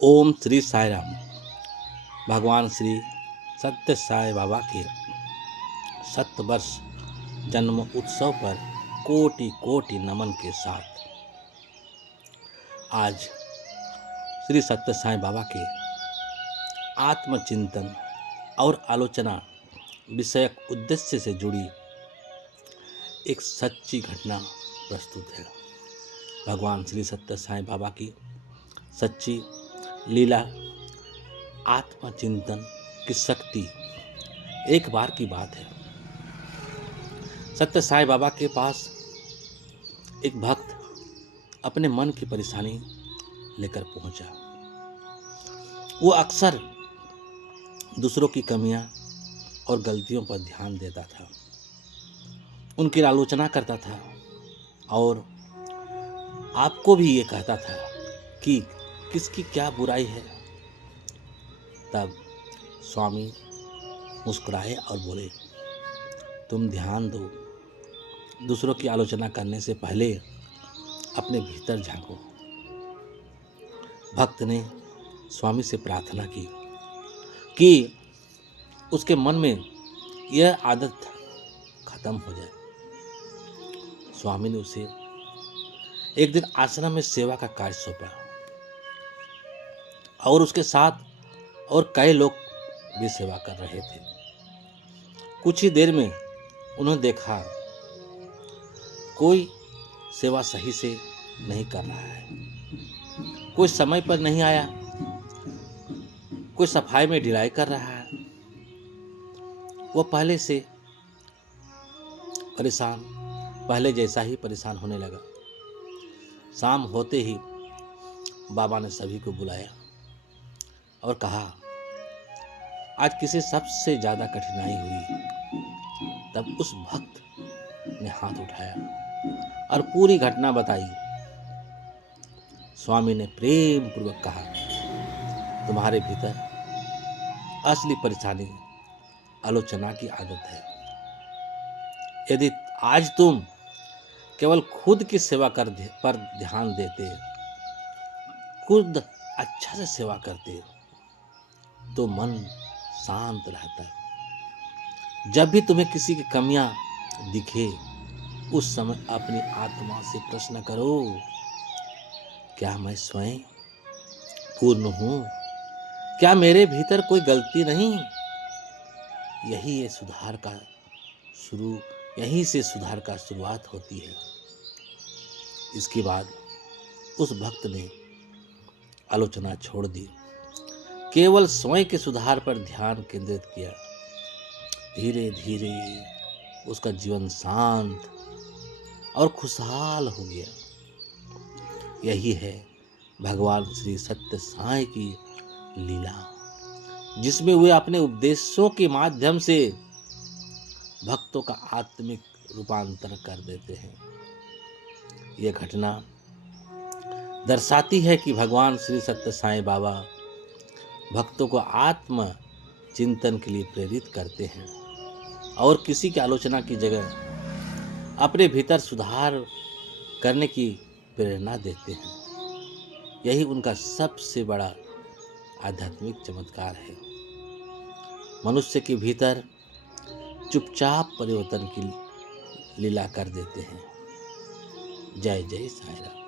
ओम श्री साई राम। भगवान श्री सत्य साई बाबा के 7 वर्ष जन्म उत्सव पर कोटि कोटि नमन के साथ आज श्री सत्य साई बाबा के आत्मचिंतन और आलोचना विषयक उद्देश्य से जुड़ी एक सच्ची घटना प्रस्तुत है। भगवान श्री सत्य साई बाबा की सच्ची लीला आत्मचिंतन की शक्ति। एक बार की बात है, सत्य साई बाबा के पास एक भक्त अपने मन की परेशानी लेकर पहुंचा। वो अक्सर दूसरों की कमियां और गलतियों पर ध्यान देता था, उनकी आलोचना करता था और आपको भी ये कहता था कि किसकी क्या बुराई है। तब स्वामी मुस्कुराए और बोले, तुम ध्यान दो, दूसरों की आलोचना करने से पहले अपने भीतर झांको। भक्त ने स्वामी से प्रार्थना की कि उसके मन में यह आदत खत्म हो जाए। स्वामी ने उसे एक दिन आश्रम में सेवा का कार्य सौंपा और उसके साथ और कई लोग भी सेवा कर रहे थे। कुछ ही देर में उन्होंने देखा कोई सेवा सही से नहीं कर रहा है, कोई समय पर नहीं आया, कोई सफाई में ढिलाई कर रहा है। वो पहले जैसा ही परेशान होने लगा। शाम होते ही बाबा ने सभी को बुलाया और कहा, आज किसे सबसे ज्यादा कठिनाई हुई। तब उस भक्त ने हाथ उठाया और पूरी घटना बताई। स्वामी ने प्रेम पूर्वक कहा, तुम्हारे भीतर असली परेशानी आलोचना की आदत है। यदि आज तुम केवल खुद की सेवा पर ध्यान देते, खुद अच्छा से सेवा करते, तो मन शांत रहता। जब भी तुम्हें किसी की कमियां दिखे, उस समय अपनी आत्मा से प्रश्न करो, क्या मैं स्वयं पूर्ण हूं? क्या मेरे भीतर कोई गलती नहीं? यहीं से सुधार का शुरुआत होती है। इसके बाद उस भक्त ने आलोचना छोड़ दी, केवल स्वयं के सुधार पर ध्यान केंद्रित किया। धीरे धीरे उसका जीवन शांत और खुशहाल हो गया। यही है भगवान श्री सत्य साई की लीला, जिसमें वे अपने उपदेशों के माध्यम से भक्तों का आत्मिक रूपांतर कर देते हैं। यह घटना दर्शाती है कि भगवान श्री सत्य साई बाबा भक्तों को आत्म चिंतन के लिए प्रेरित करते हैं और किसी की आलोचना की जगह अपने भीतर सुधार करने की प्रेरणा देते हैं। यही उनका सबसे बड़ा आध्यात्मिक चमत्कार है। मनुष्य के भीतर चुपचाप परिवर्तन की लीला कर देते हैं। जय जय साई राम।